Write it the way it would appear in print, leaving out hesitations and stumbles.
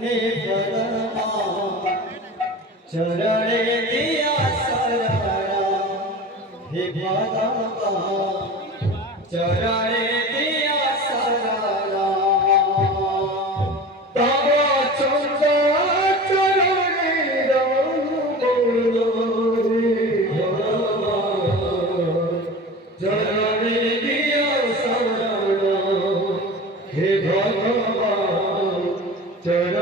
हे भगवान चरणे दिया शरणा हे भगवान चरणे दिया शरणा तव चंद्र चरणे चरणे दिया शरणा हे भगवान चरण